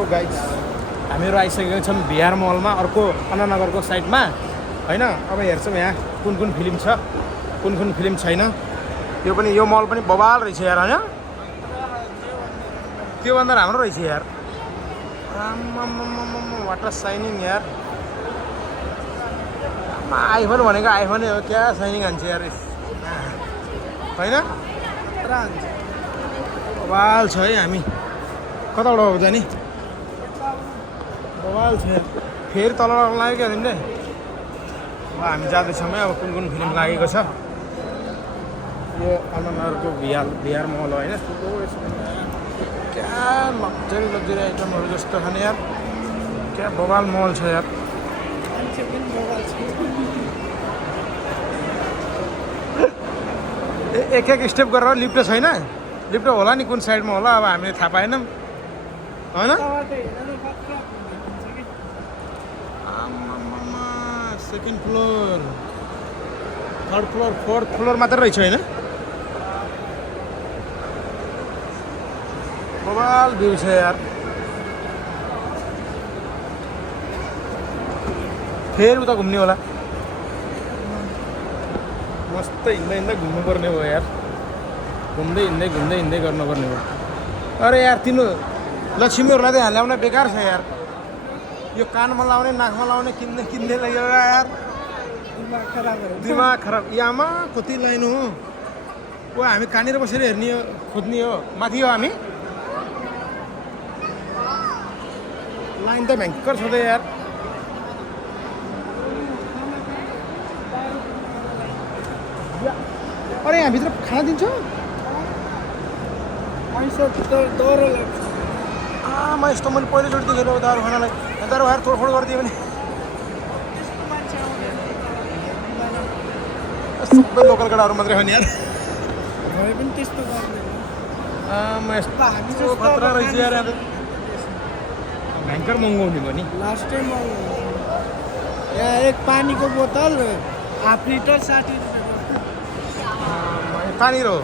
Hello guys, हामीहरू आइसकेका छौँ बिहार मलमा, अर्को अन्नानगरको साइडमा होइन। अब हेर्छौँ यहाँ कुन कुन फिल्म छ, कुन कुन फिल्म छैन। यो मल पनि बवाल रहेछ यार होइन, त्योभन्दा राम्रो रहेछ यार। वाटर साइनिङ यार, आइफोन भनेको आइफोनै हो, क्या साइनिङ हान्छ यार होइन। बवाल छ है। हामी कताबाट हो जाने, बवाल छ यार। फेरि तल लाग्यो क्या तिमीले। अब हामी जाँदैछौँ है, अब कुन कुन फिल्म लागेको छ। यो अन्नानगरको बिहार मल होइन, क्या लग्जरी आइटमहरू जस्तो खाने यार, क्या बवाल मल छ यार। एक स्टेप गरेर लिफ्ट छैन, लिफ्ट होला नि कुन साइडमा होला, अब हामीले थाहा पाएनौँ होइन। Second floor, third floor, fourth floor मात्र रहेछ होइन। बवाल भ्यू छ यार। फेरि उता घुम्ने होला, मस्त हिँड्दै घुम्नुपर्ने हो यार। घुम्दै हिँड्दै गर्नुपर्ने हो। अरे यार तिम्रो लक्ष्मीहरूलाई त यहाँ ल्याउन बेकार छ यार। यो कानमा लाउने, नाकमा लाउने किन्दै लाग्यो यार। दिमाग खराब। यामा कति लाइन हो। ओ हामी कहाँनिर बसेर हेर्ने हो, खोज्ने हो, माथि हो हामी। लाइन त भयङ्कर छ त यार। अरे यहाँभित्र खाना दिन्छ। म यस्तो मैले पहिलोचोटि देखेर दारू खानालाई, दारू खाएर तोडफोड गरिदियो भने सबै लोकल केटाहरू मात्रै हो नि यार। यस्तो खतरा रहेछ यार। भयङ्कर महँगो हुने भयो नि। लास्ट टाइम यहाँ एक पानी को बोतल हाफ लिटर 60 रुपियाँ। कहाँनिर हो,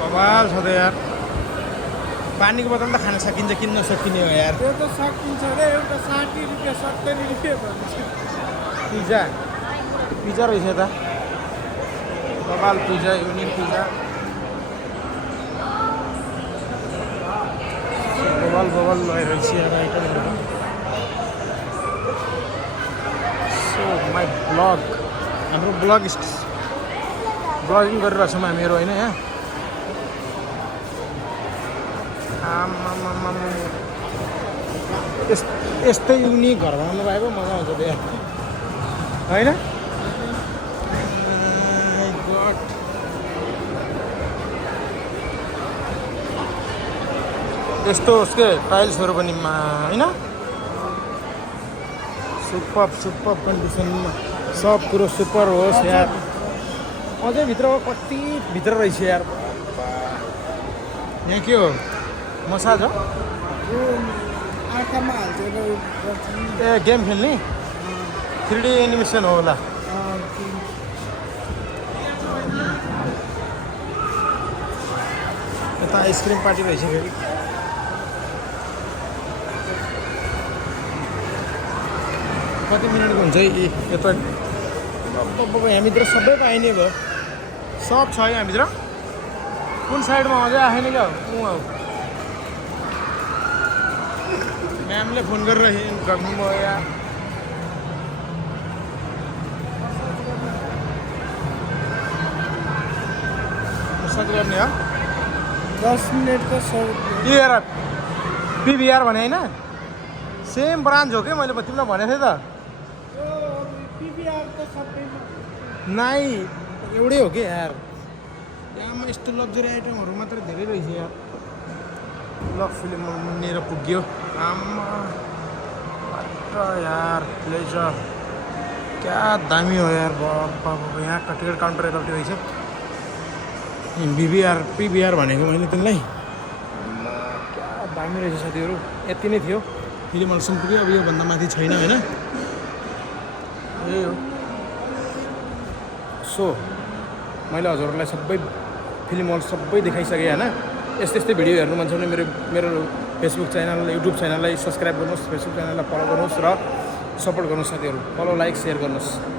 बवाल छ त यार। पानीको बोतल त खान सकिन्छ, किन्न सकिने हो यार। त्यो त सकिन्छ रे, एउटा 60 रुपियाँ 70 रुपियाँ भन्छ। पिज्जा रहेछ त, बवाल पिज्जा, युनिक पिज्जा, बवाल रहेछ यार आइटमहरू। सो माई ब्लग, हाम्रो ब्लगिङ गरिरहेको छौँ हामीहरू होइन यहाँ। यस्तै युनिक घर बनाउनु पाएको मजा आउँछ त्यो होइन। यस्तो उसके टाइल्सहरू पनि होइन, सुपर कन्डिसनमा सब कुरो सुपर होस् यार। अझै भित्र कति भित्र रहेछ यार। यहाँ के हो, मसाज हो, आँखामा हाल्छ। ए गेम खेल्ने 3D एनिमेसन हो होला। यता आइसक्रिम पार्टी रहेछ फेरि। कति मिनटको हुन्छ यता। यहाँभित्र सबै पाइने भयो, सब छ यहाँभित्र। कुन साइडमा अझै आएन क्या म्यामले फोन गरेर गर्नुभयो यार। मसाज गर्ने हो 10 मिनटको 100 रुपियाँ। यो हेर पिभिआर भने होइन, सेम ब्रान्च हो क्या। मैले तिमीलाई भनेको थिएँ त, नाइ एउटै हो कि यार। त्यहाँमा यस्तो लग्जरी आइटमहरू मात्र धेरै रहेछ यार। लग फिल्म लिएर पुग्यो आमा यार। प्लेजर क्या दामी हो यार। बाबा यहाँ टिकट काउन्टर यतापट्टि रहेछ। पिभिआर भनेको मैले तिमीलाई, क्या दामी रहेछ साथीहरू। यति नै थियो, फिल्म हलसम्म पुग्यो। अब योभन्दा माथि छैन होइन। यही हो। सो मैले हजुरहरूलाई सबै फिल्म हल सबै देखाइसकेँ होइन। यस्तै यस्तै भिडियो हेर्नु मन छ भने मेरो मेरो फेसबुक च्यानल युट्युब च्यानललाई सब्सक्राइब गर्नुहोस्, फेसबुक च्यानललाई फलो गर्नुहोस् र सपोर्ट गर्नुहोस् साथीहरू। फलो लाइक सेयर गर्नुहोस्।